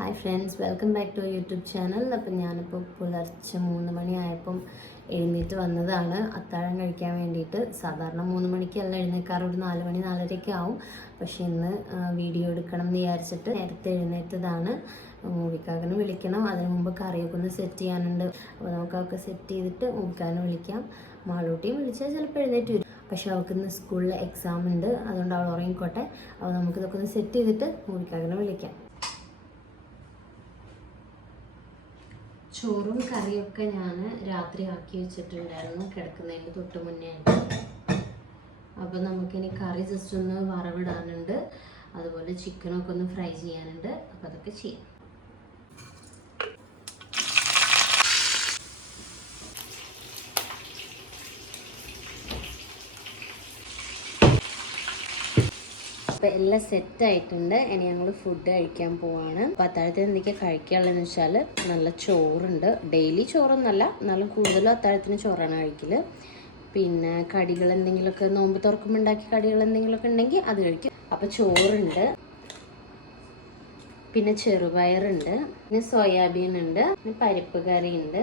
Hi friends, welcome back to YouTube channel. അപ്പം ഞാനിപ്പോൾ പുലർച്ചെ 3 മണിയായപ്പം എഴുന്നേറ്റ് വന്നതാണ് അത്താഴം കഴിക്കാൻ വേണ്ടിയിട്ട്. സാധാരണ 3 മണിക്കല്ല എഴുന്നേൽക്കാറ്, ഒരു 4 മണി 4:30 ആവും. പക്ഷേ ഇന്ന് വീഡിയോ എടുക്കണം എന്ന് വിചാരിച്ചിട്ട് നേരത്തെ എഴുന്നേറ്റതാണ്. മൂവിക്കാകനെ വിളിക്കണം, അതിന് മുമ്പ് കറിയൊക്കെ ഒന്ന് സെറ്റ് ചെയ്യാനുണ്ട്. അപ്പോൾ നമുക്കൊക്കെ സെറ്റ് ചെയ്തിട്ട് മൂവിക്കാനെ വിളിക്കാം. മാളൂട്ടിയും വിളിച്ചാൽ ചിലപ്പോൾ എഴുന്നേറ്റ് വരും. പക്ഷേ അവൾക്ക് ഇന്ന് സ്കൂളിൽ എക്സാം ഉണ്ട്, അതുകൊണ്ട് അവൾ ഉറങ്ങിക്കോട്ടെ. അപ്പോൾ നമുക്കിതൊക്കെ ഒന്ന് സെറ്റ് ചെയ്തിട്ട് മൂവിക്കാകനെ വിളിക്കാം. ചോറും കറിയൊക്കെ ഞാൻ രാത്രി ആക്കി വെച്ചിട്ടുണ്ടായിരുന്നു, കിടക്കുന്നതിന് തൊട്ട് മുന്നേ ആയിട്ട്. അപ്പോൾ നമുക്കിനി കറി ജസ്റ്റ് ഒന്ന് വറവിടാനുണ്ട്, അതുപോലെ ചിക്കനൊക്കെ ഒന്ന് ഫ്രൈ ചെയ്യാനുണ്ട്. അപ്പോൾ അതൊക്കെ ചെയ്യാം. അപ്പോൾ എല്ലാം സെറ്റായിട്ടുണ്ട്. ഇനി ഞങ്ങൾ ഫുഡ് കഴിക്കാൻ പോവാണ്. അപ്പോൾ അത്താഴത്തിന് എന്തൊക്കെയാണ് കഴിക്കാനുള്ളതെന്ന് വെച്ചാൽ നല്ല ചോറുണ്ട്. ഡെയിലി ചോറൊന്നുമല്ല, എന്നാലും കൂടുതലും അത്താഴത്തിന് ചോറാണ് കഴിക്കൽ. പിന്നെ കടികൾ എന്തെങ്കിലുമൊക്കെ നോമ്പ് തുറക്കുമ്പോൾ ഉണ്ടാക്കിയ കടികൾ എന്തെങ്കിലുമൊക്കെ ഉണ്ടെങ്കിൽ അത് കഴിക്കും. അപ്പോൾ ചോറുണ്ട്, പിന്നെ ചെറുപയറുണ്ട്, പിന്നെ സോയാബീൻ ഉണ്ട്, പിന്നെ പരിപ്പ് കറി ഉണ്ട്,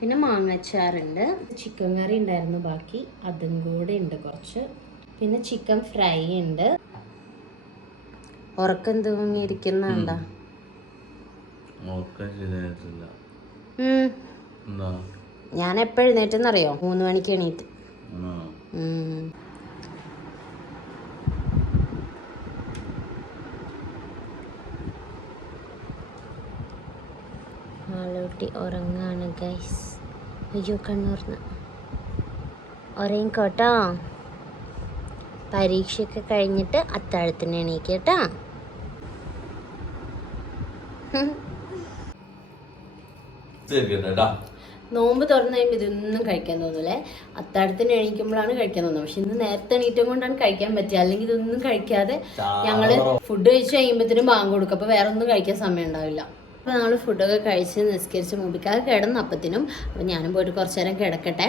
പിന്നെ മാങ്ങച്ചാറുണ്ട്, ചിക്കൻ കറി ഉണ്ടായിരുന്നു ബാക്കി, അതും കൂടെ ഉണ്ട് കുറച്ച്, പിന്നെ ചിക്കൻ ഫ്രൈ ഉണ്ട്. ഉറക്കം തൂങ്ങിയിരിക്കുന്നുണ്ടോ? ഞാൻ എപ്പോ എഴുന്നേറ്റെന്നറിയോ? 3 മണിക്ക് എണീറ്റ്. മാളൂട്ടി ഉറങ്ങാണ് ഗൈസ്. അയ്യോ, കണ്ണൂർന്ന് ഉറങ്ങിക്കോട്ടോ. പരീക്ഷയൊക്കെ കഴിഞ്ഞിട്ട് അത്താഴത്തിന് എണീക്കട്ടാ. നോമ്പ് തുറന്നു കഴിയുമ്പോൾ ഇതൊന്നും കഴിക്കാൻ തോന്നൂലേ. അത്താഴത്തിന് എണീക്കുമ്പോഴാണ് കഴിക്കാൻ തോന്നുന്നത്. പക്ഷെ ഇന്ന് നേരത്തെ എണീറ്റും കൊണ്ടാണ് കഴിക്കാൻ പറ്റുക. അല്ലെങ്കിൽ ഇതൊന്നും കഴിക്കാതെ ഞങ്ങള് ഫുഡ് കഴിച്ച് കഴിയുമ്പോഴത്തേനും ബാങ്ക് കൊടുക്കും. അപ്പോൾ വേറെ ഒന്നും കഴിക്കാൻ സമയം ഉണ്ടാവില്ല. അപ്പോൾ നമ്മൾ ഫുഡൊക്കെ കഴിച്ച് നിസ്കരിച്ച് മുടിക്കാതെ കിടന്നു അപ്പത്തിനും. അപ്പോൾ ഞാനും പോയിട്ട് കുറച്ച് നേരം കിടക്കട്ടെ.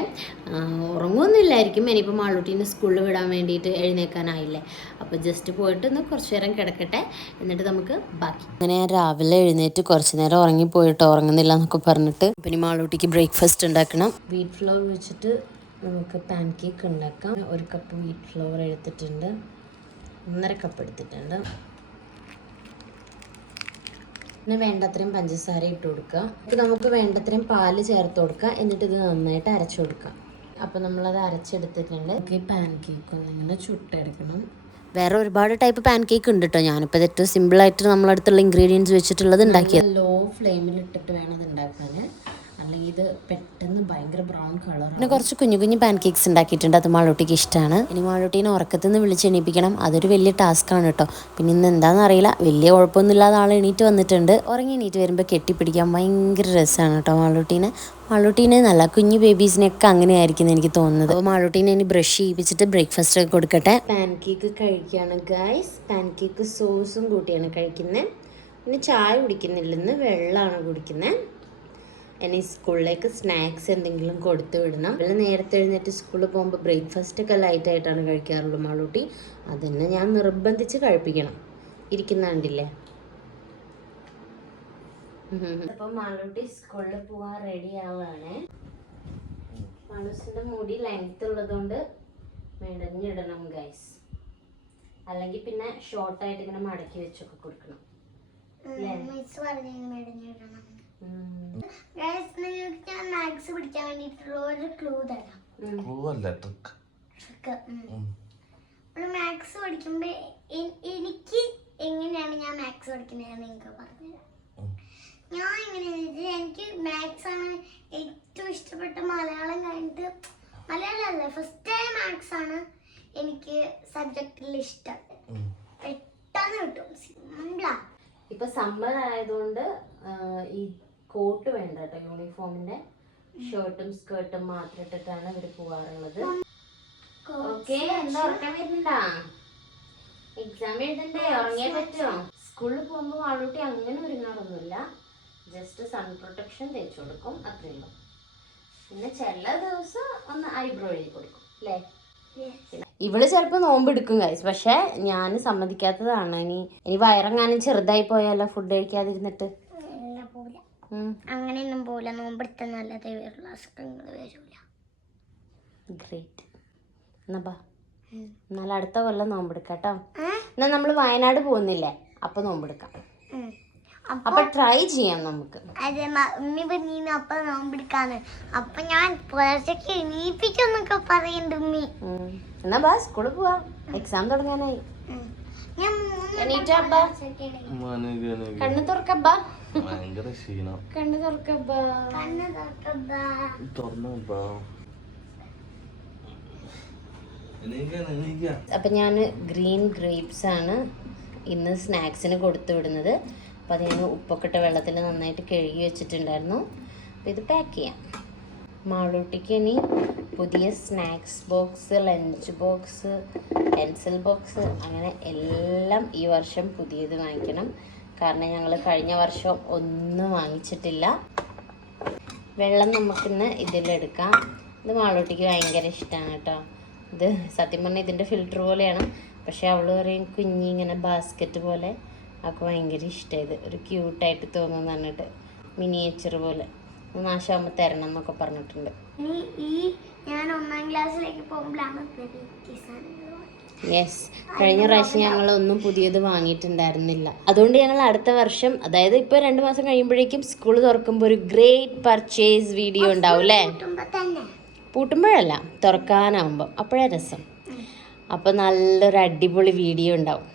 ഉറങ്ങുമൊന്നും ഇല്ലായിരിക്കും. ഇനിയിപ്പോൾ മാളൂട്ടീനെ സ്കൂളിൽ വിടാൻ വേണ്ടിയിട്ട് എഴുന്നേൽക്കാനായില്ലേ. അപ്പോൾ ജസ്റ്റ് പോയിട്ട് ഒന്ന് കുറച്ച് നേരം കിടക്കട്ടെ, എന്നിട്ട് നമുക്ക് ബാക്കി. അങ്ങനെ ഞാൻ രാവിലെ എഴുന്നേറ്റ് കുറച്ച് നേരം ഉറങ്ങിപ്പോയിട്ട് ഉറങ്ങുന്നില്ല എന്നൊക്കെ പറഞ്ഞിട്ട് പിന്നെ മാളൂട്ടിക്ക് ബ്രേക്ക്ഫാസ്റ്റ് ഉണ്ടാക്കണം. വീറ്റ് ഫ്ലവർ വെച്ചിട്ട് നമുക്ക് പാൻ കേക്ക് ഉണ്ടാക്കാം. 1 കപ്പ് വീറ്റ് ഫ്ലവർ എടുത്തിട്ടുണ്ട്, 1.5 കപ്പ് എടുത്തിട്ടുണ്ട്. പിന്നെ വേണ്ടത്രയും പഞ്ചസാര ഇട്ട് കൊടുക്കുക. നമുക്ക് വേണ്ടത്രയും പാല് ചേർത്ത് കൊടുക്കുക. എന്നിട്ട് ഇത് നന്നായിട്ട് അരച്ചു കൊടുക്കുക. അപ്പോൾ നമ്മളത് അരച്ചെടുത്തിട്ടുണ്ട്. ഈ പാൻ കേക്ക് ഒന്നിങ്ങനെ ചുട്ടെടുക്കണം. വേറെ ഒരുപാട് ടൈപ്പ് പാൻ കേക്ക് ഉണ്ട് കേട്ടോ. ഞാനിപ്പോൾ ഏറ്റവും സിമ്പിളായിട്ട് നമ്മളടുത്തുള്ള ഇൻഗ്രീഡിയൻസ് വെച്ചിട്ടുള്ളത് ഉണ്ടാക്കിയത്. ലോ ഫ്ലെയിമിൽ ഇട്ടിട്ട് വേണം ഇത് ഉണ്ടാക്കാൻ, അല്ലെങ്കിൽ ഇത് പെട്ടെന്ന് ഭയങ്കര ബ്രൗൺ കളർ. പിന്നെ കുറച്ച് കുഞ്ഞു കുഞ്ഞു പാൻ കേക്ക്സ് ഉണ്ടാക്കിയിട്ടുണ്ട്, അത് മാളൂട്ടിക്ക് ഇഷ്ടമാണ്. ഇനി മാളൂട്ടീനെ ഉറക്കത്തിൽ നിന്ന് വിളിച്ച് എണീപ്പിക്കണം, അതൊരു വലിയ ടാസ്ക്കാണ് കേട്ടോ. പിന്നെ ഇന്ന് എന്താണെന്ന് അറിയില്ല, വലിയ കുഴപ്പമൊന്നുമില്ലാതെ ആൾ എണീറ്റ് വന്നിട്ടുണ്ട്. ഉറങ്ങി എണീറ്റ് വരുമ്പോൾ കെട്ടിപ്പിടിക്കാൻ ഭയങ്കര രസമാണ് കേട്ടോ മാളൂട്ടീനെ നല്ല കുഞ്ഞു ബേബീസിനൊക്കെ അങ്ങനെയായിരിക്കും എനിക്ക് തോന്നുന്നത്. അപ്പോൾ മാളൂട്ടീനെ ഇനി ബ്രഷ് ചെയ്യിപ്പിച്ചിട്ട് ബ്രേക്ക്ഫാസ്റ്റ് ഒക്കെ കൊടുക്കട്ടെ. പാൻ കേക്ക് കഴിക്കുകയാണ് ഗൈസ്. പാൻ കേക്ക് സോസും കൂട്ടിയാണ് കഴിക്കുന്നത്. പിന്നെ ചായ കുടിക്കുന്നില്ലെന്ന്, വെള്ളമാണ് കുടിക്കുന്നത്. ഇനി സ്കൂളിലേക്ക് സ്നാക്സ് എന്തെങ്കിലും കൊടുത്തു വിടണം. പിന്നെ നേരത്തെ എഴുന്നേറ്റ് സ്കൂളിൽ പോകുമ്പോൾ ബ്രേക്ക്ഫാസ്റ്റ് ഒക്കെ ലൈറ്റായിട്ടാണ് കഴിക്കാറുള്ളൂ മാളൂട്ടി. അതന്നെ ഞാൻ നിർബന്ധിച്ച് കഴിപ്പിക്കണം. ഇരിക്കുന്ന കണ്ടില്ലേ. അപ്പോൾ മാളൂട്ടി സ്കൂളിൽ പോവാൻ റെഡി ആവുകയാണ്. മാളൂസിൻ്റെ മുടി ലെങ്ത് ഉള്ളതുകൊണ്ട് മെടഞ്ഞിടണം ഗൈസ്, അല്ലെങ്കിൽ പിന്നെ ഷോർട്ടായിട്ട് ഇങ്ങനെ മടക്കി വെച്ചൊക്കെ കൊടുക്കണം. മാത്സ് പഠിക്കാൻ വേണ്ടിട്ടുള്ള ഒരു ക്ലൂ തരാം. മാത്സ് പഠിക്കുമ്പോ എനിക്ക് എങ്ങനെയാണ് ഞാൻ മാത്സ് പഠിക്കുന്നതെന്ന് നിങ്ങൾക്ക് പറഞ്ഞുതരാം. ഞാൻ എങ്ങനെയാണെന്ന് എനിക്ക് മാത്സ് ആണ് ഏറ്റവും ഇഷ്ടപ്പെട്ട. മലയാളം കഴിഞ്ഞിട്ട്, മലയാളമല്ല, ഫസ്റ്റ് ടൈം മാത്സ് ആണ് എനിക്ക് സബ്ജക്റ്റിൽ ഇഷ്ടം. പെട്ടെന്ന് കിട്ടും, സിമ്പിളാ. ഇപ്പൊ സമ്മർ ആയതുകൊണ്ട് ഈ കോട്ട് വേണ്ട കേട്ടോ. യൂണിഫോമിന്റെ ഷർട്ടും സ്കേർട്ടും മാത്രം ഇട്ടിട്ടാണ് ഇവര് പോവാറുള്ളത്. ഓക്കെ, എന്താ ഉറക്കം വരുന്നുണ്ടാ? എക്സാം എഴുതണ്ടേ? ഉറങ്ങിയേ പറ്റുമോ? സ്കൂളിൽ പോകുമ്പോൾ മാളൂട്ടി അങ്ങനെ ഒരുങ്ങാറൊന്നുമില്ല. ജസ്റ്റ് സൺ പ്രൊട്ടക്ഷൻ തേച്ച് കൊടുക്കും, അത്രയേ ഉള്ളൂ. പിന്നെ ചില ദിവസം ഒന്ന് ഐബ്രോ എഴുതി കൊടുക്കും അല്ലേ. പിന്നെ ഇവള് ചിലപ്പോൾ നോമ്പ് എടുക്കും ഗൈസ്, പക്ഷെ ഞാൻ സമ്മതിക്കാത്തതാണ്. ഇനി വയറെങ്ങാനും ചെറുതായി പോയാലോ ഫുഡ് കഴിക്കാതിരുന്നിട്ട്. അങ്ങനെയൊന്നും പോലെ നോമ്പെടുത്ത നല്ലതേ വരുള്ളൂ, അസുഖങ്ങൾ വരൂല. ഗ്രേറ്റ്. എന്നാ ബാ, എന്നാൽ അടുത്ത കൊല്ലം നോമ്പെടുക്കാട്ടോ. എന്നാൽ നമ്മൾ വയനാട് പോകുന്നില്ലേ, അപ്പൊ നോമ്പെടുക്കാം. അപ്പൊ ട്രൈ ചെയ്യാം നമുക്ക്. അതെ, ഉമ്മി പറഞ്ഞീന്ന് അപ്പൊ നോമ്പെടുക്കാന്ന്. അപ്പൊ ഞാൻ പുലർച്ചയ്ക്ക് എണീപ്പിച്ചൊന്നൊക്കെ പറയുന്നുണ്ട് ഉമ്മി. എന്നാ ബാ, സ്കൂളിൽ പോവാ, എക്സാം തുടങ്ങാനായി. ഞാൻ കണ്ണ് തുറക്കബ്ബാ, ഭയങ്കര ക്ഷീണം. കണ്ണ് തുറക്കബ്ബാ. അപ്പം ഞാൻ ഗ്രീൻ ഗ്രേപ്സ് ആണ് ഇന്ന് സ്നാക്സിന് കൊടുത്തു വിടുന്നത്. അപ്പം അത് ഞാൻ ഉപ്പൊക്കെ ഇട്ട വെള്ളത്തിൽ നന്നായിട്ട് കഴുകി വെച്ചിട്ടുണ്ടായിരുന്നു. അപ്പോൾ ഇത് പാക്ക് ചെയ്യാം. മാളൂട്ടിക്ക് ഇനി പുതിയ snacks box, lunch box, pencil box, അങ്ങനെ എല്ലാം ഈ വർഷം പുതിയത് വാങ്ങിക്കണം. കാരണം ഞങ്ങൾ കഴിഞ്ഞ വർഷം ഒന്നും വാങ്ങിച്ചിട്ടില്ല. വെള്ളം നമുക്കിന്ന് ഇതിലെടുക്കാം. ഇത് മാളൂട്ടിക്ക് ഭയങ്കര ഇഷ്ടമാണ് കേട്ടോ. ഇത് സത്യം പറഞ്ഞാൽ ഇതിൻ്റെ ഫിൽറ്റർ പോലെയാണ്, പക്ഷേ അവൾ പറയും കുഞ്ഞിങ്ങനെ ബാസ്ക്കറ്റ് പോലെ. അവൾക്ക് ഭയങ്കര ഇഷ്ടമാണ്. ഇത് ഒരു ക്യൂട്ടായിട്ട് തോന്നുന്നു പറഞ്ഞിട്ട്, മിനിയേച്ചർ പോലെ. നാശമാകുമ്പോൾ തരണം എന്നൊക്കെ പറഞ്ഞിട്ടുണ്ട്. ഞാൻ 1ാം ക്ലാസ്സിലേക്ക് പോകുമ്പോഴാണ് യെസ്, കഴിഞ്ഞ പ്രാവശ്യം ഞങ്ങൾ ഒന്നും പുതിയത് വാങ്ങിയിട്ടുണ്ടായിരുന്നില്ല. അതുകൊണ്ട് ഞങ്ങൾ അടുത്ത വർഷം, അതായത് ഇപ്പോൾ 2 മാസം കഴിയുമ്പോഴേക്കും സ്കൂൾ തുറക്കുമ്പോൾ ഒരു ഗ്രേറ്റ് പർച്ചേസ് വീഡിയോ ഉണ്ടാവും അല്ലേ? പൂട്ടുമ്പോഴല്ല, തുറക്കാനാവുമ്പോൾ, അപ്പോഴേ രസം. അപ്പോൾ നല്ലൊരു അടിപൊളി വീഡിയോ ഉണ്ടാവും.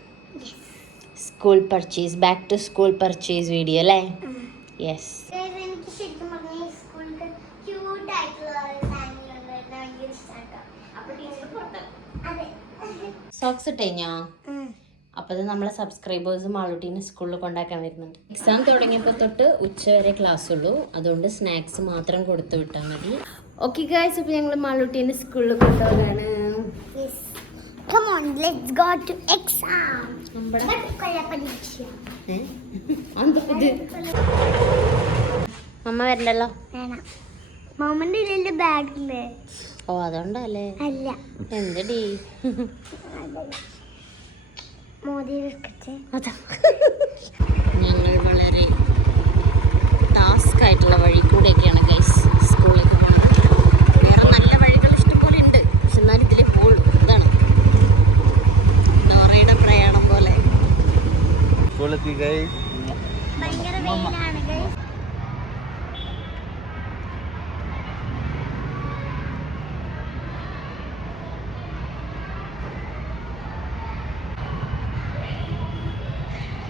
School purchase, back to school purchase video അല്ലേ? യെസ്. സോക്സ് ഇട്ടേഞ്ഞോ? അപ്പോൾ ഇത് നമ്മളെ സബ്സ്ക്രൈബേഴ്സ് മാളൂട്ടീനെ സ്കൂളിൽ കൊണ്ടാക്കാൻ വരുന്നുണ്ട്. എക്സാം തുടങ്ങിയപ്പോൾ തൊട്ട് ഉച്ചവരെ ക്ലാസ് ഉള്ളൂ, അതുകൊണ്ട് സ്നാക്സ് മാത്രം കൊടുത്തു വിട്ടാൽ മതി. ഓക്കെ ഗൈസ്, അപ്പോൾ ഞങ്ങൾ മാളൂട്ടീനെ സ്കൂളിൽ കൊണ്ടുപോകാനാണ്. Come on, let's go to exam. അമ്മ വരണ്ടല്ലോ. മാമന്റെ ഇതിന്റെ ബാഗില്. ഓ അതുകൊണ്ടല്ലേ? അല്ല, എന്തടി മോദി വെക്കട്ടെ. ഞങ്ങൾ വളരെ ടാസ്ക് ആയിട്ടുള്ള വഴി കൂടെയൊക്കെയാണ് ഗൈസ് സ്കൂളിലേക്ക് പോകുന്നത്. വേറെ നല്ല വഴികൾ ഇഷ്ടംപോലെ ഉണ്ട്, പക്ഷെ എന്നാലും ഇതിലേ പോകുള്ളൂ. ഇതാണ് നോറയുടെ പ്രയാണം പോലെ. ഭയങ്കര വെയിലാണ് ഗൈസ്.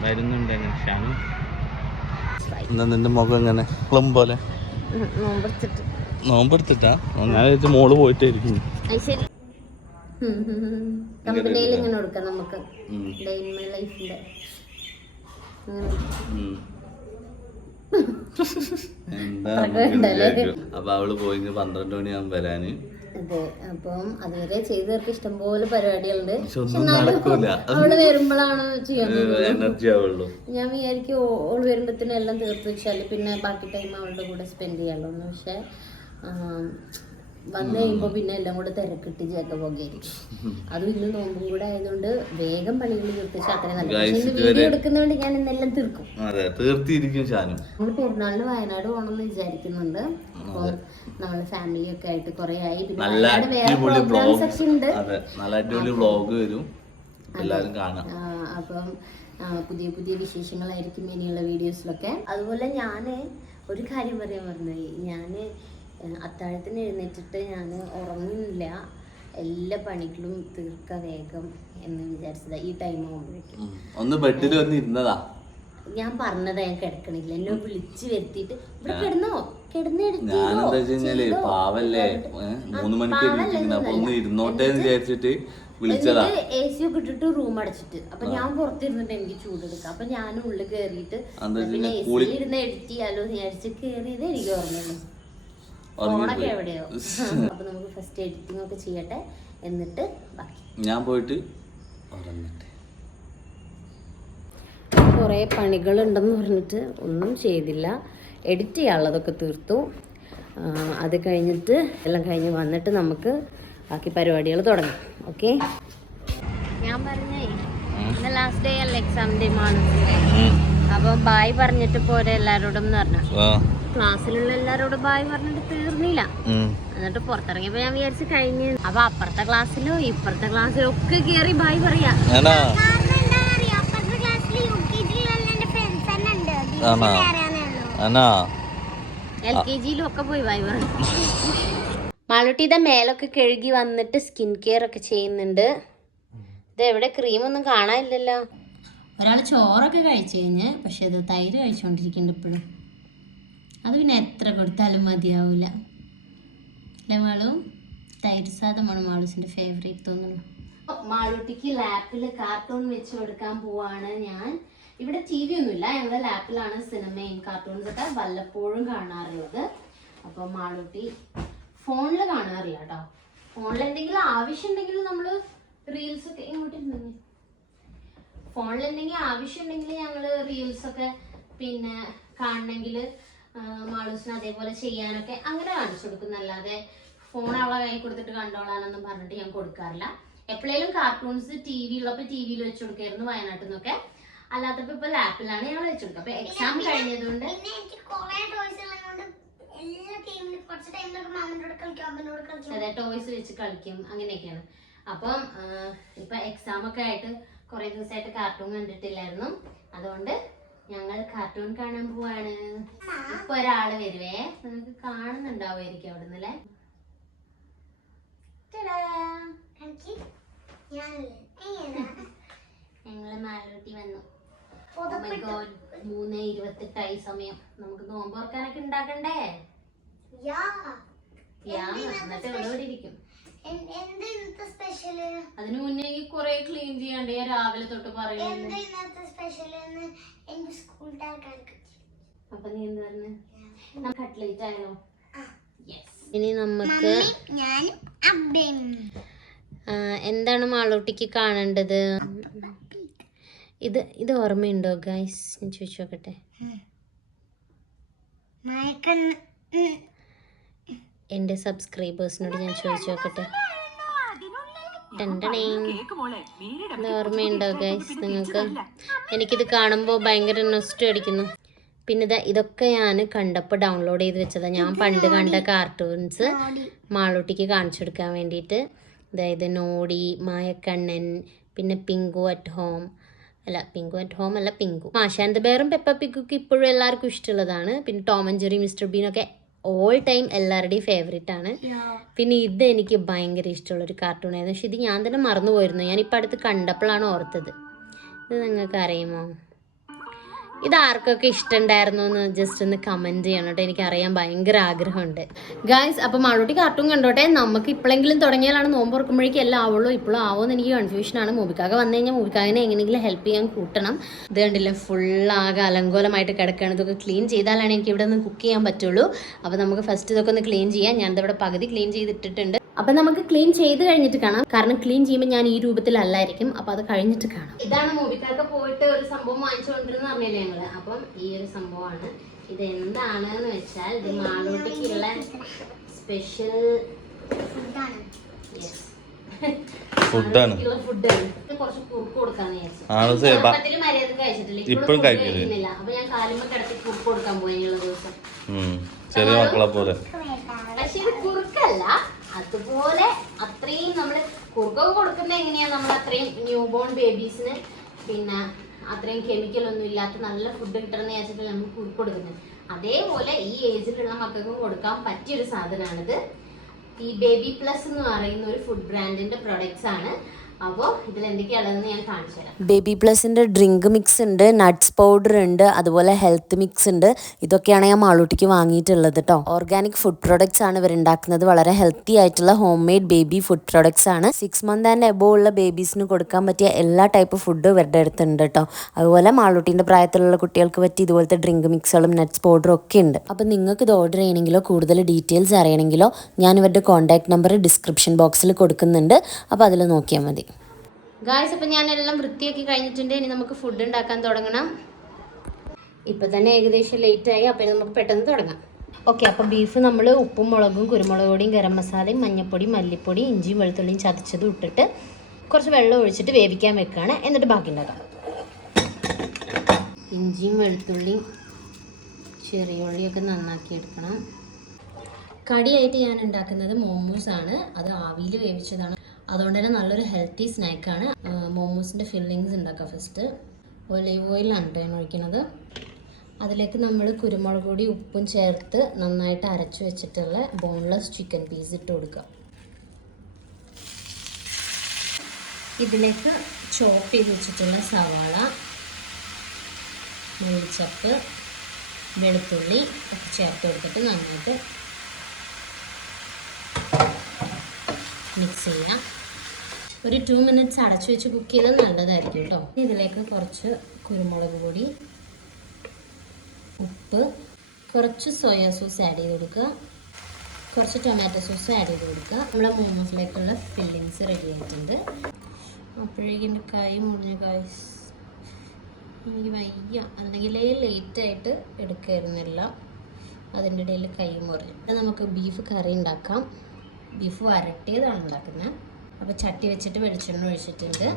വരുന്നുണ്ട് എന്താ നിന്റെ മുഖം എങ്ങനെ പ്ലം പോലെ? നോമ്പെടുത്തിട്ടാ? ഞാൻ മോള് പോയിട്ടായിരിക്കും. ശരി, കമ്പനിയിൽ ഇങ്ങനെ കൊടുക്കാം നമുക്ക്. ലൈഫിന്റെ അപ്പൊ അവള് പോയി 12 മണിയാകുമ്പോ വരാന്. അതെ, അപ്പം അതുവരെ ചെയ്തവർക്ക് ഇഷ്ടംപോലെ പരിപാടികളുണ്ട്. നടക്കൂല, അവള് വരുമ്പോഴാണ് ചെയ്യാൻ എനർജി ആവുള്ളൂ. ഞാൻ വിചാരിക്കും ഓള് വരുമ്പത്തിന് എല്ലാം തീർത്ത് വെച്ചാല് പിന്നെ ബാക്കി ടൈം അവളുടെ കൂടെ സ്പെൻഡ് ചെയ്യാമല്ലോ. പക്ഷെ വന്നു കഴിയുമ്പോ പിന്നെ എല്ലാം കൂടെ തിരക്കിട്ട് ജഗ പോകയായിരിക്കും. അതും ഇന്ന് നോമ്പും കൂടെ ആയതുകൊണ്ട് വേഗം പണികൾ തീർത്തിച്ച് അത്രയും നല്ല. വീഡിയോ എടുക്കുന്നതുകൊണ്ട് ഞാൻ ഇന്നെല്ലാം തീർക്കും. നമ്മള് പെരുന്നാളിന് വയനാട് പോകണമെന്ന് വിചാരിക്കുന്നുണ്ട്. അപ്പൊ നമ്മള് ഫാമിലി ഒക്കെ ആയിട്ട് കുറെ ആയി. പിന്നെ വയനാട് വേറെ പ്രോഗ്രാംസ് ഒക്കെ ഉണ്ട്. അപ്പം പുതിയ പുതിയ വിശേഷങ്ങളായിരിക്കും ഇനിയുള്ള വീഡിയോസിലൊക്കെ. അതുപോലെ ഞാന് ഒരു കാര്യം പറയാൻ പറഞ്ഞത്, ഞാന് അത്താഴത്തിന് എഴുന്നേറ്റിട്ട് ഞാൻ ഉറങ്ങുന്നില്ല, എല്ലാ പണികളും തീർക്ക വേഗം എന്ന് വിചാരിച്ചതാ. ഈ ടൈം ആകുമ്പോഴേക്കും ഒന്ന് ബെഡിൽ വന്ന് ഇരുന്നതാ. ഞാൻ പറഞ്ഞതാ ഞാൻ കിടക്കണില്ല, എന്നെ വിളിച്ചു വരുത്തിയിട്ട് ഇവിടെ കിടന്നോ ഞാനെന്താ വെച്ചാല് പാവല്ലേ 3 മണിക്ക് ഒന്ന് ഇരുന്നോട്ടെ എന്ന് വിചാരിച്ചിട്ട് വിളിച്ചതാ. AC ഒക്കെ ഇട്ടിട്ട് റൂം അടച്ചിട്ട്. അപ്പൊ ഞാൻ പുറത്തിരുന്നിട്ട് എനിക്ക് ചൂടെടുക്കാം. അപ്പൊ ഞാൻ ഉള്ളിൽ കേറിയിട്ട് പിന്നെ AC ഇരുന്ന് എഡിറ്റ് ചെയ്യാലോ വിചാരിച്ച് കേറിയത് എനിക്ക് ഓർമ്മയുള്ളൂ. ഫോണൊക്കെ എവിടെയോ. അപ്പൊ നമുക്ക് ഫസ്റ്റ് എഡിറ്റിംഗ് ഒക്കെ ചെയ്യട്ടെ, എന്നിട്ട് ബാക്കി ഞാൻ പോയിട്ട് ഉറങ്ങട്ടെ. കുറേ പണികളുണ്ടെന്ന് പറഞ്ഞിട്ട് ഒന്നും ചെയ്തില്ല. എഡിറ്റ് ചെയ്യാനുള്ളതൊക്കെ തീർത്തു. അത് കഴിഞ്ഞിട്ട് എല്ലാം കഴിഞ്ഞ് വന്നിട്ട് നമുക്ക് ബാക്കി പരിപാടികൾ തുടങ്ങാം. ഓക്കെ. ഞാൻ പറഞ്ഞേ ഇന്ന് ലാസ്റ്റ് ഡേ അല്ലേ എക്സാമിന്റെ മാനസിന്റെ. അപ്പൊ ബായ് പറഞ്ഞിട്ട് പോരെ എല്ലാരോടും എന്ന് പറഞ്ഞു. ക്ലാസ്സിലുള്ള എല്ലാരോടും ബായ് പറഞ്ഞിട്ട് തീർന്നില്ല. എന്നിട്ട് പുറത്തിറങ്ങിയപ്പോ ഞാൻ വിചാരിച്ചു കഴിഞ്ഞു. അപ്പൊ അപ്പുറത്തെ ക്ലാസ്സിലും ഇപ്പുറത്തെ ക്ലാസ്സിലും ഒക്കെ കേറി ബായ് പറയാ. LKG ഒക്കെ പോയി ബായ് പറഞ്ഞു. മാളൂട്ടിയുടെ മേലൊക്കെ കഴുകി വന്നിട്ട് സ്കിൻ കെയർ ഒക്കെ ചെയ്യുന്നുണ്ട്. ഇത് എവിടെ ക്രീമൊന്നും കാണാനില്ലല്ലോ. ഒരാൾ ചോറൊക്കെ കഴിച്ചു കഴിഞ്ഞ്, പക്ഷെ ഇത് തൈര് കഴിച്ചുകൊണ്ടിരിക്കുന്നുണ്ട് ഇപ്പോഴും. അത് പിന്നെ എത്ര കൊടുത്താലും മതിയാവില്ല അല്ലേ മാളു? തൈര് സാധമാണ് മാളൂസിൻ്റെ ഫേവറേറ്റ് തോന്നുന്നു. മാളൂട്ടിക്ക് ലാപ്പിൽ കാർട്ടൂൺ വെച്ച് കൊടുക്കാൻ പോവാണ് ഞാൻ. ഇവിടെ TV ഒന്നുമില്ല, ഞങ്ങളുടെ ലാപ്പിലാണ് സിനിമയും കാർട്ടൂൺസ് ഒക്കെ വല്ലപ്പോഴും കാണാറുള്ളത്. അപ്പോൾ മാളൂട്ടി ഫോണിൽ കാണാറില്ല കേട്ടോ. ഫോണിൽ എന്തെങ്കിലും ആവശ്യം ഉണ്ടെങ്കിൽ നമ്മൾ റീൽസ് ഒക്കെ ഇങ്ങോട്ടിരുന്നു. ഫോണിൽ എന്തെങ്കിലും ആവശ്യം ഉണ്ടെങ്കിൽ ഞങ്ങൾ റീൽസൊക്കെ പിന്നെ കാണണമെങ്കിൽ മാളൂസിന് അതേപോലെ ചെയ്യാനൊക്കെ അങ്ങനെ കാണിച്ചു കൊടുക്കുന്നല്ലാതെ ഫോൺ അവളെ കൈ കൊടുത്തിട്ട് കണ്ടോളാനൊന്നും പറഞ്ഞിട്ട് ഞാൻ കൊടുക്കാറില്ല. എപ്പോഴേലും കാർട്ടൂൺസ് TV ഉള്ളപ്പോൾ TV വെച്ച് കൊടുക്കായിരുന്നു വയനാട്ടിൽ നിന്നൊക്കെ. അല്ലാത്തപ്പോ ഇപ്പൊ ലാപ്പിലാണ് ഞങ്ങൾ വെച്ചു കൊടുക്കുക. അപ്പൊ എക്സാം കഴിഞ്ഞതുകൊണ്ട് അതെ ടോയ്സ് വെച്ച് കളിക്കും അങ്ങനെയൊക്കെയാണ്. അപ്പം ഇപ്പൊ എക്സാം ഒക്കെ ആയിട്ട് കുറെ ദിവസമായിട്ട് കാർട്ടൂൺ കണ്ടിട്ടില്ലായിരുന്നു. അതുകൊണ്ട് ഞങ്ങൾ കാർട്ടൂൺ കാണാൻ പോവാണ്. ഇപ്പൊ ഒരാള് വരുവേ, നിങ്ങൾക്ക് കാണുന്നുണ്ടാവുമായിരിക്കും അവിടെ നിന്നല്ലേ. ഞങ്ങള് മാളൂട്ടി വന്നു. 3:28 സമയം. നമുക്ക് നോമ്പ് തുറക്കാനൊക്കെ ഉണ്ടാക്കണ്ടേ? എന്നിട്ട് ഇവിടെ ഇരിക്കും. അതിന് മുന്നേ കുറെ ക്ലീൻ ചെയ്യണ്ടേ? രാവിലെ തൊട്ട് പറയുന്നത്. അപ്പൊ നീ എന്ത് പറഞ്ഞു? കട്ട്ലേറ്റ് ആയാലോ? ഇനി നമുക്ക് എന്താണ് മാളൂട്ടിക്ക് കാണേണ്ടത്? ഇത് ഓർമ്മയുണ്ടോ ഗൈസ്? ഞാൻ ചോദിച്ചു നോക്കട്ടെ. എൻ്റെ സബ്സ്ക്രൈബേഴ്സിനോട് ഞാൻ ചോദിച്ചു നോക്കട്ടെ. ഇത് ഓർമ്മയുണ്ടോ ഗൈസ് നിങ്ങൾക്ക്? എനിക്കിത് കാണുമ്പോൾ ഭയങ്കര നൊസ്റ്റു അടിക്കുന്നു. പിന്നെ ഇതൊക്കെ ഞാൻ കണ്ടപ്പോൾ ഡൗൺലോഡ് ചെയ്ത് വെച്ചതാണ്. ഞാൻ പണ്ട് കണ്ട കാർട്ടൂൺസ് മാളൂട്ടിക്ക് കാണിച്ചു കൊടുക്കാൻ വേണ്ടിയിട്ട്. അതായത് നോഡി, മായക്കണ്ണൻ, പിന്നെ പിങ്കു അറ്റ് ഹോം അല്ല പിങ്കു. മാഷാന്ത് ബെയറും പെപ്പ പിഗുക്ക് ഇപ്പോഴും എല്ലാവർക്കും ഇഷ്ടമുള്ളതാണ്. പിന്നെ ടോം ആൻഡ് ജെറി, മിസ്റ്റർ ബീനൊക്കെ ഓൾ ടൈം എല്ലാവരുടെയും ഫേവറേറ്റ് ആണ്. പിന്നെ ഇത് എനിക്ക് ഭയങ്കര ഇഷ്ടമുള്ളൊരു കാർട്ടൂണായിരുന്നു. പക്ഷെ ഇത് ഞാൻ തന്നെ മറന്നുപോയിരുന്നു. ഞാനിപ്പോൾ അടുത്ത് കണ്ടപ്പോഴാണ് ഓർത്തത്. ഇത് നിങ്ങൾക്ക് അറിയുമോ? ഇത് ആർക്കൊക്കെ ഇഷ്ടമുണ്ടായിരുന്നു എന്ന് ജസ്റ്റ് ഒന്ന് കമൻറ്റ് ചെയ്യണം കേട്ടോ. എനിക്കറിയാൻ ഭയങ്കര ആഗ്രഹമുണ്ട് ഗായ്സ്. അപ്പോൾ മാളൂട്ടി കാർട്ടൂൺ കണ്ടോട്ടെ. നമുക്ക് ഇപ്പോഴെങ്കിലും തുടങ്ങിയാലാണ് നോമ്പ് തുറക്കുമ്പോഴേക്കും എല്ലാം ആവുള്ളൂ. ഇപ്പോഴും ആവുമെന്ന് എനിക്ക് കൺഫ്യൂഷനാണ്. മൂബിക്കാക വന്നു കഴിഞ്ഞാൽ മൂബിക്കാകനെ എങ്ങനെയെങ്കിലും ഹെൽപ്പ് ചെയ്യാൻ കൂട്ടണം. ഇത് കണ്ടില്ല, ഫുള്ളാകെ അലങ്കോലമായിട്ട് കിടക്കുകയാണ്. ഇതൊക്കെ ക്ലീൻ ചെയ്താലാണ് എനിക്ക് ഇവിടെ നിന്ന് കുക്ക് ചെയ്യാൻ പറ്റുള്ളൂ. അപ്പോൾ നമുക്ക് ഫസ്റ്റ് ഇതൊക്കെ ഒന്ന് ക്ലീൻ ചെയ്യാം. ഞാനിവിടെ പകുതി ക്ലീൻ ചെയ്തിട്ടിട്ടുണ്ട്. അപ്പം നമുക്ക് ക്ലീൻ ചെയ്ത് കഴിഞ്ഞിട്ട് കാണാം. കാരണം ക്ലീൻ ചെയ്യുമ്പോൾ ഞാൻ ഈ രൂപത്തിലല്ലായിരിക്കും. അപ്പം അത് കഴിഞ്ഞിട്ട് കാണാം. ഇതാണ് മൂബിക്കാർക്ക് പോയിട്ട് ഒരു സംഭവം വാങ്ങിച്ചുകൊണ്ടിരുന്ന പറഞ്ഞില്ലേ ഞങ്ങള്. അപ്പം ഈ ഒരു സംഭവമാണ്. ഇത് എന്താണെന്ന് വെച്ചാൽ ഇത് മാളൂട്ടിക്കുള്ള സ്പെഷ്യൽ ഫുഡാണ്. കുറച്ച് കുറുക്ക് കൊടുക്കാന്ന് വിചാരിച്ചു. മര്യാദ കഴിച്ചിട്ടില്ല. അപ്പൊ ഞാൻ കാലുമ്പോ കിടത്തി കുറുക്ക് കൊടുക്കാൻ പോയി ദിവസം. ചെറിയ മക്കളെ പോലെ. പക്ഷെ ഇത് കുറുക്കല്ല. അതുപോലെ അത്രയും നമ്മൾ കുറുക്കൊക്കെ കൊടുക്കുന്നത് എങ്ങനെയാ? നമ്മൾ അത്രയും ന്യൂ ബോൺ ബേബീസിന് പിന്നെ അത്രയും കെമിക്കലൊന്നും ഇല്ലാത്ത നല്ല ഫുഡ് കിട്ടണമെന്ന് വിചാരിച്ചിട്ട് നമ്മൾ കുറുക്ക് കൊടുക്കുന്നത്. അതേപോലെ ഈ ഏജിലുള്ള മക്കൾക്കും കൊടുക്കാൻ പറ്റിയൊരു സാധനമാണിത്. ഈ ബേബി പ്ലസ് എന്ന് പറയുന്ന ഒരു ഫുഡ് ബ്രാൻഡിന്റെ പ്രൊഡക്ട്സ് ആണ്. അപ്പോൾ ഇതിൽ എന്തൊക്കെയാണെന്ന് ഞാൻ കാണിച്ചു തരാം. ബേബി പ്ലസിൻ്റെ ഡ്രിങ്ക് മിക്സ് ഉണ്ട്, നട്ട്സ് പൗഡർ ഉണ്ട്, അതുപോലെ ഹെൽത്ത് മിക്സ് ഉണ്ട്. ഇതൊക്കെയാണ് ഞാൻ മാളൂട്ടിക്ക് വാങ്ങിയിട്ടുള്ളത് കേട്ടോ. ഓർഗാനിക് ഫുഡ് പ്രൊഡക്ട്സ് ആണ് ഇവർ ഉണ്ടാക്കുന്നത്. വളരെ ഹെൽത്തി ആയിട്ടുള്ള home made baby food products ആണ്. 6 months ആൻഡ് എബോവ് ഉള്ള ബേബീസിന് കൊടുക്കാൻ പറ്റിയ എല്ലാ ടൈപ്പ് ഫുഡ് ഇവരുടെ അടുത്തുണ്ട് കേട്ടോ. അതുപോലെ മാളൂട്ടിൻ്റെ പ്രായത്തിലുള്ള കുട്ടികൾക്ക് പറ്റി ഇതുപോലത്തെ ഡ്രിങ്ക് മിക്സുകളും നട്ട്സ് പൗഡറും ഒക്കെ ഉണ്ട്. അപ്പോൾ നിങ്ങൾക്ക് ഇത് ഓർഡർ ചെയ്യണമെങ്കിലോ കൂടുതൽ ഡീറ്റെയിൽസ് അറിയണമെങ്കിലോ ഞാൻ ഇവരുടെ കോൺടാക്ട് നമ്പർ ഡിസ്ക്രിപ്ഷൻ ബോക്സിൽ കൊടുക്കുന്നുണ്ട്. അപ്പോൾ അതിൽ നോക്കിയാൽ മതി. ഗായ്സ്, അപ്പം ഞാനെല്ലാം വൃത്തിയാക്കി കഴിഞ്ഞിട്ടുണ്ട്. ഇനി നമുക്ക് ഫുഡ് ഉണ്ടാക്കാൻ തുടങ്ങണം. ഇപ്പം തന്നെ ഏകദേശം ലേറ്റായി. അപ്പം നമുക്ക് പെട്ടെന്ന് തുടങ്ങാം. ഓക്കെ, അപ്പോൾ ബീഫ് നമ്മൾ ഉപ്പും മുളകും കുരുമുളക് പൊടിയും ഗരം മസാലയും മഞ്ഞൾപ്പൊടി മല്ലിപ്പൊടി ഇഞ്ചിയും വെളുത്തുള്ളിയും ചതച്ചതും ഇട്ടിട്ട് കുറച്ച് വെള്ളം ഒഴിച്ചിട്ട് വേവിക്കാൻ വെക്കുകയാണ്. എന്നിട്ട് ബാക്കി ഉണ്ടാക്കാം. ഇഞ്ചിയും വെളുത്തുള്ളിയും ചെറിയ ഉള്ളിയൊക്കെ നന്നാക്കി എടുക്കണം. കടിയായിട്ട് ഞാൻ ഉണ്ടാക്കുന്നത് മോമോസാണ്. അത് ആവിയിൽ വേവിച്ചതാണ്. അതുകൊണ്ട് തന്നെ നല്ലൊരു ഹെൽത്തി സ്നാക്കാണ്. മോമോസിൻ്റെ ഫില്ലിങ്സ് ഉണ്ടാക്കാം. ഫസ്റ്റ് ഒലീവ് ഓയിലാണ് ഞാൻ ഒഴിക്കുന്നത്. അതിലേക്ക് നമ്മൾ കുരുമുളക് പൊടി ഉപ്പും ചേർത്ത് നന്നായിട്ട് അരച്ച് വെച്ചിട്ടുള്ള ബോൺലെസ് ചിക്കൻ പീസ് ഇട്ട് കൊടുക്കുക. ഇതിലേക്ക് ചോപ്പ് ചെയ്ത് വെച്ചിട്ടുള്ള സവാള, മല്ലിച്ചപ്പ്, വെളുത്തുള്ളി ഒക്കെ ചേർത്ത് കൊടുത്തിട്ട് നന്നായിട്ട് മിക്സ് ചെയ്യാം. ഒരു 2 മിനിറ്റ്സ് അടച്ചു വെച്ച് കുക്ക് ചെയ്താൽ നല്ലതായിരിക്കും കേട്ടോ. ഇതിലേക്ക് കുറച്ച് കുരുമുളക് പൊടി, ഉപ്പ്, കുറച്ച് സോയാ സോസ് ആഡ് ചെയ്ത് കൊടുക്കുക, കുറച്ച് ടൊമാറ്റോ സോസ് ആഡ് ചെയ്ത് കൊടുക്കുക. നമ്മളെ മോമോസിലേക്കുള്ള ഫില്ലിങ്സ് റെഡി ആയിട്ടുണ്ട്. അപ്പോഴേക്കും എൻ്റെ കൈ മുറിഞ്ഞ ഗൈസ്, എനിക്ക് വയ്യ. അല്ലെങ്കിൽ ലേറ്റായിട്ട് എടുക്കായിരുന്നില്ല, അതിൻ്റെ ഇടയിൽ കൈ മുറിഞ്ഞു. നമുക്ക് ബീഫ് കറി ഉണ്ടാക്കാം. ബീഫ് വരട്ടിയതാണ് ഉണ്ടാക്കുന്നത്. അപ്പോൾ ചട്ടി വെച്ചിട്ട് വെളിച്ചെണ്ണ ഒഴിച്ചിട്ടുണ്ട്.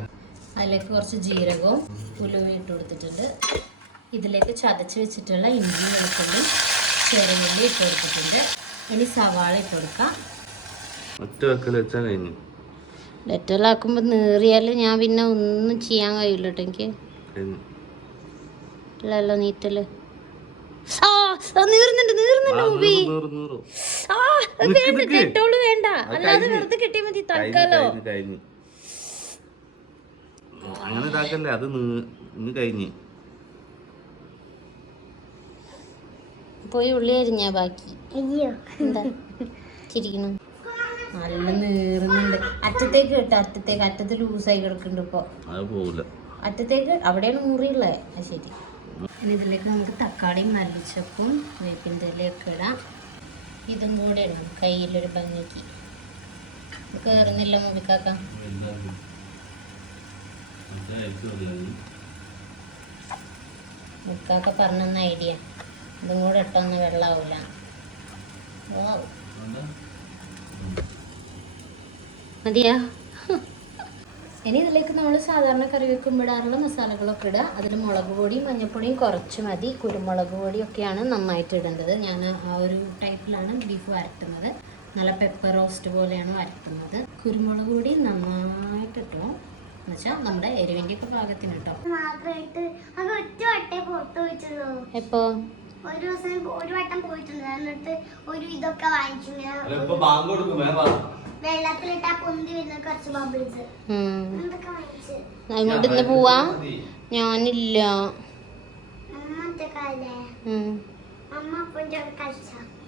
അതിലേക്ക് കുറച്ച് ജീരകവും ഉലുവയും ഇട്ട് കൊടുത്തിട്ടുണ്ട്. ഇതിലേക്ക് ചതച്ച് വെച്ചിട്ടുള്ള ഇഞ്ചി വെളുത്തുള്ളി ചെറുള്ളി ഇട്ട് കൊടുത്തിട്ടുണ്ട്. ഇനി സവാള ഇട്ട് കൊടുക്കാം. ഡെറ്റോലാക്കുമ്പോൾ നീറിയാൽ ഞാൻ പിന്നെ ഒന്നും ചെയ്യാൻ കഴിയില്ല കേട്ടോ. എനിക്ക് ഇല്ലല്ലോ നീറ്റല്. ഡെറ്റോള് വേണ്ട, അല്ലാതെ വെറുതെ കിട്ടിയാൽ മതി തൽക്കാലോ. പോയി ഉള്ളി അരിഞ്ഞാ ബാക്കി. എന്താ ചിരിക്കണം? നല്ല നീറുന്നുണ്ട്. അറ്റത്തേക്ക് കിട്ടും, അറ്റത്ത് ലൂസായി കിടക്കുന്നുണ്ട്. ഇപ്പോൾ അറ്റത്തേക്ക് അവിടെയാണ് മുറിയുള്ളത്. അത് ശരി. ഇനി ഇതിലേക്ക് നമുക്ക് തക്കാളിയും മല്ലിച്ചപ്പും വേപ്പിൻ്റെ ഇലയൊക്കെ ഇടാം. ഇതും കൂടെ ഇടാം കയ്യിലൊരു ഭംഗിക്ക്. കയറുന്നില്ല മുറിക്കാക്ക. മുറിക്കാക്ക പറഞ്ഞെന്ന ഐഡിയ. ഇതും കൂടെ ഇട്ടൊന്ന് വെള്ളമാവില്ല. മതിയാ? ഇനി ഇതിലേക്ക് നമ്മൾ സാധാരണ കറി വെക്കുമ്പോഴാറുള്ള മസാലകളൊക്കെ ഇടുക. അതിൽ മുളക് പൊടിയും മഞ്ഞൾപ്പൊടിയും കുറച്ച് മതി. കുരുമുളക് പൊടിയൊക്കെയാണ് നന്നായിട്ട് ഇടേണ്ടത്. ഞാൻ ആ ഒരു ടൈപ്പിലാണ് ബീഫ് വരട്ടുന്നത്. നല്ല പെപ്പർ റോസ്റ്റ് പോലെയാണ് വരട്ടുന്നത്. കുരുമുളക് പൊടി നന്നായിട്ട് ഇട്ടോ, എന്നുവെച്ചാൽ നമ്മുടെ എരിവിൻ്റെ ഒക്കെ പാകത്തിന് കേട്ടോ. എപ്പോ ഒരു ദിവസം ഒരു വട്ടം പോയിട്ടുണ്ട്. എന്നിട്ട് ഒരു ഇതൊക്കെ വാങ്ങിച്ചു വെള്ളത്തിലിട്ടാ പൊന്തി വരുന്ന കുറച്ച് ബബിൾസ് അങ്ങോട്ട് ഇന്ന് പോവാ. ഞാനില്ല.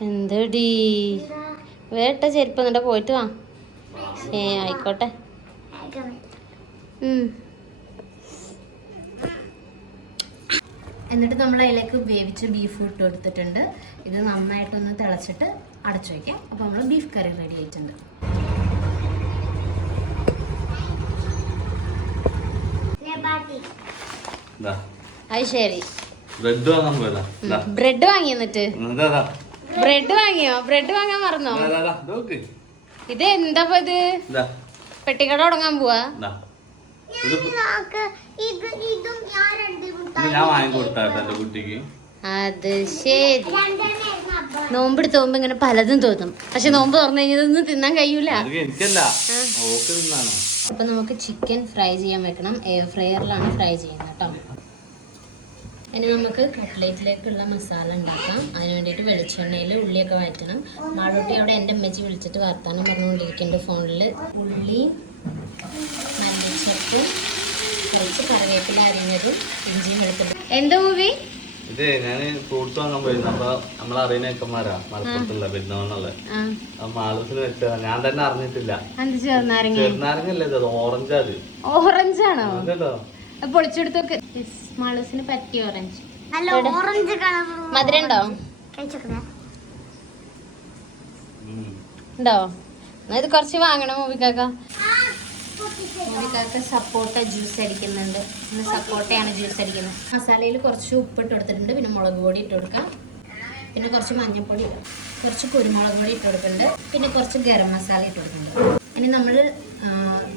എന്തടി വേട്ട ചെരുപ്പ് എന്നിട്ട് പോയിട്ട് വാ. ആയിക്കോട്ടെ. എന്നിട്ട് നമ്മൾ അതിലേക്ക് വേവിച്ച് ബീഫ് ഇട്ട് കൊടുത്തിട്ടുണ്ട്. ഇത് നന്നായിട്ടൊന്ന് തിളച്ചിട്ട് അടച്ചു വയ്ക്കാം. അപ്പോൾ നമ്മൾ ബീഫ് കറി റെഡി ആയിട്ടുണ്ട്. അത് ശരി. ബ്രെഡ് വാങ്ങി. എന്നിട്ട് ബ്രെഡ് വാങ്ങിയോ? ബ്രെഡ് വാങ്ങാൻ മറന്നോ? ഇത് എന്താ ഇത്? പെട്ടിക്കട തുടങ്ങാൻ പോവാ. അത് ശരി. നോമ്പെടുത്ത് പോകുമ്പോ ഇങ്ങനെ പലതും തോന്നും. പക്ഷെ നോമ്പ് തുറന്നു കഴിഞ്ഞാൽ ഇതൊന്നും തിന്നാൻ കഴിയൂല. അപ്പൊ നമുക്ക് ചിക്കൻ ഫ്രൈ ചെയ്യാൻ വെക്കണം. എയർ ഫ്രയറിലാണ് ഫ്രൈ ചെയ്യുന്നത് കേട്ടോ. ഇനി നമുക്ക് കട്ട്ലേറ്റിലേക്കുള്ള മസാല ഉണ്ടാക്കാം. അതിന് വേണ്ടിയിട്ട് വെളിച്ചെണ്ണയിൽ ഉള്ളിയൊക്കെ വഴറ്റണം. മാളൂട്ടി അവിടെ എൻ്റെ അമ്മച്ചി വിളിച്ചിട്ട് വർത്താനം പറഞ്ഞുകൊണ്ടിരിക്കുന്നുണ്ട് ഫോണിൽ. ഉള്ളി, മല്ലിച്ചപ്പും കുറച്ച് കറിവേപ്പില അരിഞ്ഞതും ഇഞ്ചിയും വെളുത്തുള്ളി. എന്താ മൂവി? ഇത് ഞാന് ഫ്രൂട്ട്സ് വാങ്ങാൻ പോയിരുന്നു. അപ്പൊ നമ്മളറിയുന്ന ചെക്കന്മാരാ മലപ്പുറത്തുള്ള പെരുന്നാളിനുള്ള. മാളൂസിന് വെച്ചതാ. ഞാൻ തന്നെ അറിഞ്ഞിട്ടില്ല. ചെറുനാരങ്ങല്ലേ ഇത്? ഓറഞ്ച്. അത് ഓറഞ്ചാണോ? പൊളിച്ചെടുത്തൊക്കെ മാളൂസിന് പറ്റിയ ഓറഞ്ച്. മധുരം ഉണ്ടോ? ഉണ്ടോ? എന്നാ ഇത് കുറച്ച് വാങ്ങണം മൂവിക്കാക്ക. മൂവിക്കാക്ക സപ്പോട്ട ജ്യൂസ് അടിക്കുന്നുണ്ട്. സപ്പോട്ടയാണ് ജ്യൂസ് അടിക്കുന്നത്. മസാലയിൽ കുറച്ച് ഉപ്പിട്ട് കൊടുത്തിട്ടുണ്ട്. പിന്നെ മുളക് പൊടി ഇട്ട് കൊടുക്കാം. പിന്നെ കുറച്ച് മഞ്ഞൾപ്പൊടി ഇടാം, കുറച്ച് കുരുമുളക് പൊടി ഇട്ട് കൊടുക്കുന്നുണ്ട്, പിന്നെ കുറച്ച് ഗരം മസാല ഇട്ട് കൊടുക്കുന്നുണ്ട്. ഇനി നമ്മൾ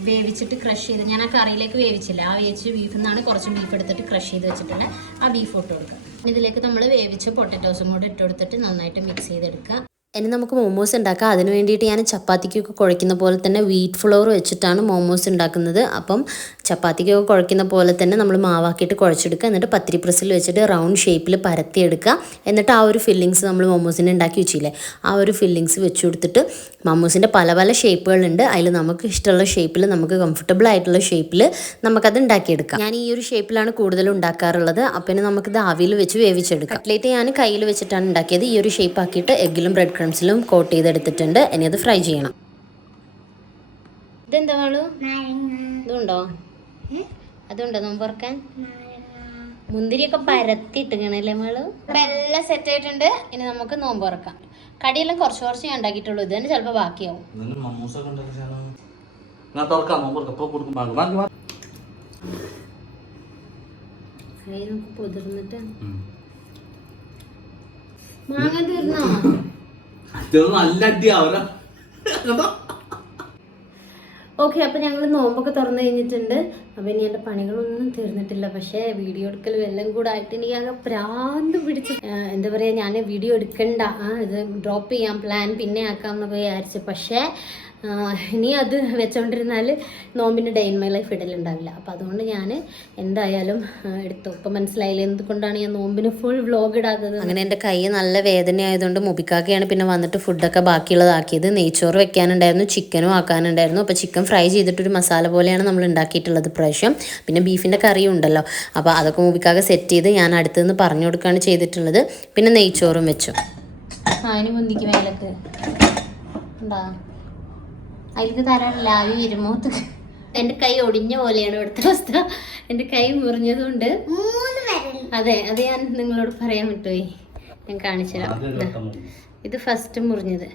വേവിച്ചിട്ട് ക്രഷ് ചെയ്ത്, ഞാൻ ആ കറിയിലേക്ക് വേവിച്ചില്ല, ആ വേവിച്ച് ബീഫിൽ നിന്നാണ് കുറച്ച് ബീഫ് എടുത്തിട്ട് ക്രഷ് ചെയ്ത് വെച്ചിട്ടുണ്ട്, ആ ബീഫ് ഇട്ട് കൊടുക്കുക. ഇതിലേക്ക് നമ്മൾ വേവിച്ച് പൊട്ടറ്റോസും കൂടി ഇട്ട് കൊടുത്തിട്ട് നന്നായിട്ട് മിക്സ് ചെയ്തെടുക്കുക. ഇനി നമുക്ക് മോമോസ് ഉണ്ടാക്കാം. അതിന് വേണ്ടിയിട്ട് ഞാൻ ചപ്പാത്തിക്കൊക്കെ കുഴയ്ക്കുന്ന പോലെ തന്നെ വീറ്റ് ഫ്ലോർ വെച്ചിട്ടാണ് മോമോസ് ഉണ്ടാക്കുന്നത്. അപ്പം ചപ്പാത്തിക്കൊക്കെ കുഴയ്ക്കുന്ന പോലെ തന്നെ നമ്മൾ മാവാക്കിയിട്ട് കുഴച്ചെടുക്കുക. എന്നിട്ട് പത്തിരി പ്രസ്സിൽ വെച്ചിട്ട് റൗണ്ട് ഷേപ്പിൽ പരത്തിയെടുക്കുക. എന്നിട്ട് ആ ഒരു ഫില്ലിങ്സ് നമ്മൾ മോമോസിന് ഉണ്ടാക്കി വെച്ചില്ലേ, ആ ഒരു ഫില്ലിങ്സ് വെച്ച് കൊടുത്തിട്ട് മോമോസിൻ്റെ പല പല ഷേപ്പുകളുണ്ട്. അതിൽ നമുക്ക് ഇഷ്ടമുള്ള ഷേപ്പിൽ, നമുക്ക് കംഫർട്ടബിൾ ആയിട്ടുള്ള ഷേപ്പിൽ നമുക്കത് ഉണ്ടാക്കിയെടുക്കാം. ഞാൻ ഈ ഒരു ഷേപ്പിലാണ് കൂടുതലും ഉണ്ടാക്കാറുള്ളത്. അപ്പം നമുക്കിത് ആവിയിൽ വെച്ച് വേവിച്ചെടുക്കാം. കട്ട്ലേറ്റ് ഞാൻ കയ്യിൽ വെച്ചിട്ടാണ് ഉണ്ടാക്കിയത്. ഈ ഒരു ഷേപ്പ് ആക്കിയിട്ട് എഗ്ഗിലും ബ്രെഡ് ക്രംസിലും കോട്ട് ചെയ്തെടുത്തിട്ടുണ്ട്. ഇനി അത് ഫ്രൈ ചെയ്യണം. ഇതെന്താ വേളു? ഇതുണ്ടോ? അതുണ്ടോ നോമ്പറക്കാൻ? മുന്തിരിയൊക്കെ പരത്തിയിട്ടിങ്ങണല്ലേ മേള്. ഇപ്പം എല്ലാം സെറ്റ് ആയിട്ടുണ്ട്. ഇനി നമുക്ക് നോമ്പ് തുറക്കാം. കടിയെല്ലാം കുറച്ച് കുറച്ച് ഞാൻ ഉണ്ടാക്കിയിട്ടുള്ളൂ. ഇത് തന്നെ ചിലപ്പോൾ ബാക്കിയാവും. പൊതിർന്നിട്ട് മാങ്ങ തീർന്നോ? നല്ല അടിയാ. ഓക്കെ, അപ്പം ഞങ്ങൾ നോമ്പൊക്കെ തുറന്നു കഴിഞ്ഞിട്ടുണ്ട്. അപ്പം ഇനി എൻ്റെ പണികളൊന്നും തീർന്നിട്ടില്ല. പക്ഷേ വീഡിയോ എടുക്കലും എല്ലാം കൂടെ ആയിട്ട് എനിക്ക് അങ്ങ് പ്രാന്ത് പിടിച്ച്, എന്താ പറയുക, ഞാൻ വീഡിയോ എടുക്കണ്ട, ഇത് ഡ്രോപ്പ് ചെയ്യാം, പ്ലാൻ പിന്നെ ആക്കാം എന്നൊക്കെ വിചാരിച്ചു. പക്ഷേ ഇനി അത് വെച്ചോണ്ടിരുന്നാൽ നോമ്പിൻ്റെ ഡേ ഇൻ മൈ ലൈഫ് ഇടലുണ്ടാവില്ല. അപ്പോൾ അതുകൊണ്ട് ഞാൻ എന്തായാലും എടുത്തു. ഇപ്പം മനസ്സിലായില്ല എന്തുകൊണ്ടാണ് ഞാൻ നോമ്പിന് ഫുൾ വ്ലോഗ് ഇടാത്തത്. അങ്ങനെ എൻ്റെ കൈ നല്ല വേദന ആയതുകൊണ്ട് മുബിക്കാക്കയാണ് പിന്നെ വന്നിട്ട് ഫുഡൊക്കെ ബാക്കിയുള്ളതാക്കിയത്. നെയ്ച്ചോറ് വെക്കാനുണ്ടായിരുന്നു, ചിക്കനും ആക്കാനുണ്ടായിരുന്നു. അപ്പോൾ ചിക്കൻ ഫ്രൈ ചെയ്തിട്ടൊരു മസാല പോലെയാണ് നമ്മൾ ഉണ്ടാക്കിയിട്ടുള്ളത് പ്രാവശ്യം. പിന്നെ ബീഫിൻ്റെ കറിയും ഉണ്ടല്ലോ, അപ്പോൾ അതൊക്കെ മുബിക്കാക്ക സെറ്റ് ചെയ്ത് ഞാൻ അടുത്തുനിന്ന് പറഞ്ഞു കൊടുക്കുകയാണ് ചെയ്തിട്ടുള്ളത്. പിന്നെ നെയ്ച്ചോറും വെച്ചു. അതിന് മുന്തിക്ക് മേലക്ക് ഉണ്ടാ അതിലേക്ക് തരാനില്ല, ആവി വരുമോത്ത്. എൻ്റെ കൈ ഒടിഞ്ഞ പോലെയാണ് ഇവിടുത്തെ അവസ്ഥ. എൻ്റെ കൈ മുറിഞ്ഞതുകൊണ്ട്, അതെ അത് ഞാൻ നിങ്ങളോട് പറയാൻ വിട്ടുപോയി. ഞാൻ കാണിച്ചു തരാം. ഇത് ഫസ്റ്റ് മുറിഞ്ഞത്,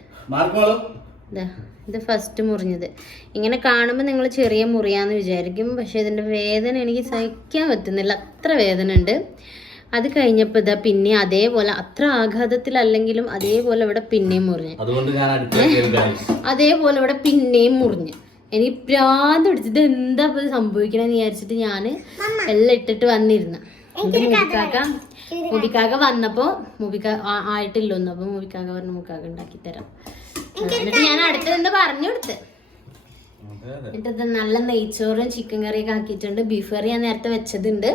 ഇത് ഫസ്റ്റ് മുറിഞ്ഞത്. ഇങ്ങനെ കാണുമ്പോൾ നിങ്ങൾ ചെറിയ മുറിയാന്ന് വിചാരിക്കും, പക്ഷെ ഇതിൻ്റെ വേദന എനിക്ക് സഹിക്കാൻ പറ്റുന്നില്ല, അത്ര വേദന ഉണ്ട്. അത് കഴിഞ്ഞപ്പോൾ ഇതാ പിന്നെ അതേപോലെ, അത്ര ആഘാതത്തിലല്ലെങ്കിലും അതേപോലെ ഇവിടെ പിന്നെയും മുറിഞ്ഞ്, അതേപോലെ ഇവിടെ പിന്നെയും മുറിഞ്ഞ്. എനിക്ക് പ്രാന്ത് പിടിച്ചിട്ട് എന്താ ഇത് സംഭവിക്കണമെന്ന് വിചാരിച്ചിട്ട് ഞാൻ എല്ലാം ഇട്ടിട്ട് വന്നിരുന്നു. മുബിക്കാക്ക വന്നപ്പോൾ ആയിട്ടില്ലൊന്നും, അപ്പോൾ മുബിക്കാക്ക പറഞ്ഞു മുക്കാക്ക ഉണ്ടാക്കി തരാം. എന്നിട്ട് ഞാൻ അടുത്തതെന്താ പറഞ്ഞു കൊടുത്ത്. എന്നിട്ട് നല്ല നെയ്ച്ചോറും ചിക്കൻ കറിയൊക്കെ ആക്കിയിട്ടുണ്ട്. ബീഫ് കറി ഞാൻ നേരത്തെ വെച്ചതുണ്ട്.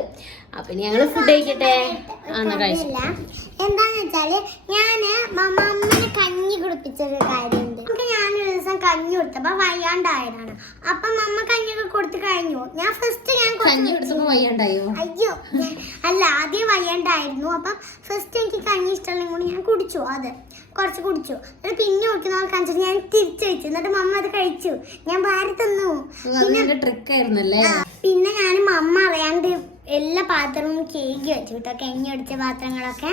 അപ്പൊ ഞങ്ങള് ഫുഡ് കഴിക്കട്ടെ. എന്താന്ന് വെച്ചാല് ഞാന് അമ്മനെ കഞ്ഞി കുടിപ്പിച്ചൊരു കാര്യമുണ്ട്. ഞാനൊരു ദിവസം കഞ്ഞി കൊടുത്തപ്പോ വയ്യാണ്ടായതാണ്. അപ്പൊ അമ്മ കഞ്ഞിയൊക്കെ കൊടുത്തു കഴിഞ്ഞു. ഞാൻ കഞ്ഞി കൊടുത്തപ്പോ വയ്യാണ്ടായോ? അയ്യോ അല്ല, ആദ്യം വയ്യാണ്ടായിരുന്നു. അപ്പം ഫസ്റ്റ് എനിക്ക് കഞ്ഞി ഇഷ്ടമുള്ള കൂടി ഞാൻ കുടിച്ചു, അത് കുറച്ച് കുടിച്ചു. എന്നിട്ട് പിന്നെ നോക്കുന്ന കാണിച്ചിട്ട് ഞാൻ തിരിച്ചു വെച്ചു. എന്നിട്ട് മമ്മ അത് കഴിച്ചു, ഞാൻ ഭാര്യ തന്നു. പിന്നെ ഞാൻ മമ്മ അറിയാണ്ട് എല്ലാ പാത്രവും കേക്ക് വെച്ചു കേട്ടോ, കഞ്ഞി ഒടിച്ച പാത്രങ്ങളൊക്കെ.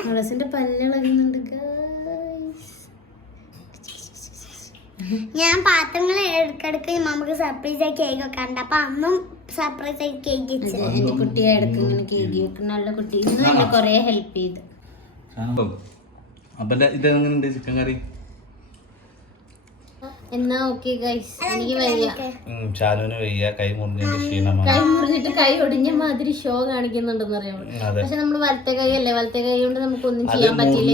ഞാൻ പാത്രങ്ങൾ ഇടക്കിടക്ക് മമ്മക്ക് സർപ്രൈസ് ആയി കേക്ക് ഒക്കെ ഉണ്ട്. അപ്പൊ അന്നും സർപ്രൈസ് ആയി കേക്ക് വെച്ചു. എന്റെ കുട്ടിയെ ഇടക്ക് ഇങ്ങനെ കേക്ക് വെക്കുന്ന നല്ല കുട്ടി എന്നെ കൊറേ ഹെൽപ്പ് ചെയ്തു. ചിക്കൻ കറി എന്നാ ഓക്കെ ഗൈസ്, എനിക്ക് വയ്യ. കൈ മുറിഞ്ഞിട്ട് കൈ ഒടിഞ്ഞ മാതിരി ഷോ കാണിക്കുന്നുണ്ടെന്ന് അറിയാമോ. പക്ഷെ നമ്മള് വലത്തെ കൈ അല്ലേ, വലത്തെ കൈ കൊണ്ട് നമുക്കൊന്നും ചെയ്യാൻ പറ്റില്ല.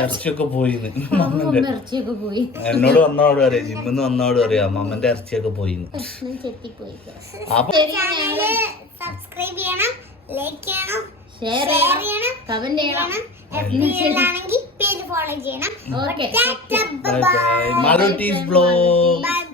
ഇറച്ചിയൊക്കെ പോയി എന്നോട് വന്നോട് അറിയാം, ജിമ്മിന്ന് വന്നോട് അറിയാം അമ്മന്റെ ഇറച്ചിയൊക്കെ പോയി. സബ്സ്ക്രൈബ് ചെയ്യണം, ലൈക്ക് ചെയ്യണം, ഷെയർ ചെയ്യണം, കമന്റ് ചെയ്യണം, പേജ് ഫോളോ ചെയ്യണം. Bye.